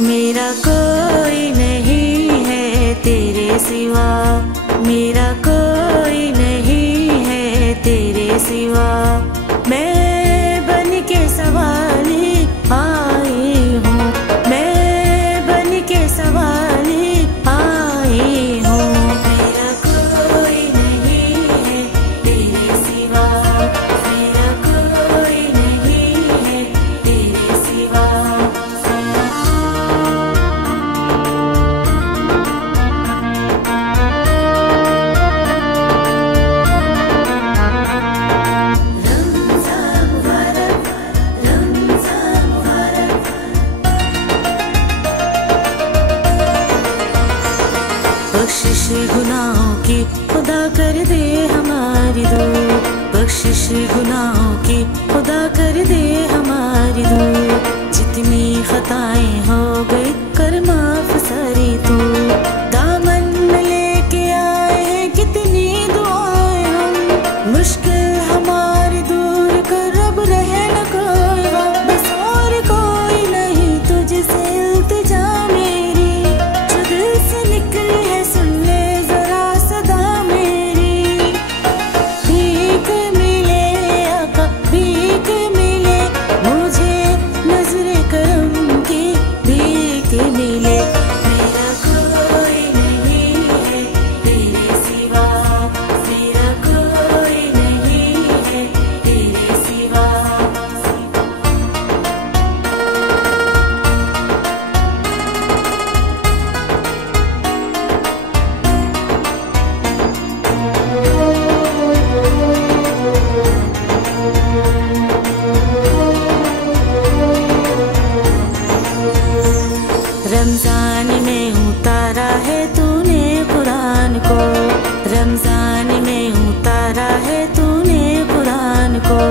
मेरा कोई नहीं है तेरे सिवा, मेरा कोई नहीं है तेरे सिवा। मैं बन के सवाली आई हूँ, मैं बन के सवाली आई हूँ। मेरा कोई नहीं है तेरे सिवा, मेरा कोई नहीं है तेरे सिवा। बख्शिश गुनाहों की खुदा कर दे हमारी दूर, बख्शिश गुनाहों की खुदा कर दे हमारी दूर। जितनी खताएं हो गई कर माफ सारी तू, दामन में लेके आए हैं कितनी दुआएं हम। मुश्किल हमारी दूर कर अब रहे न कोई गम, बस और कोई नहीं तुझसे इल्तिजा मेरी। जो दिल से निकली है सुन ले जरा सदा मेरी। भीख मिले आका भीख मिले, मुझे नजरे करम की भीख मिले। मेरा कोई नहीं है तेरे सिवा, मेरा कोई नहीं है तेरे सिवा। रमजान में उतारा है तूने कुरान को, रमजान में उतारा है तूने कुरान को।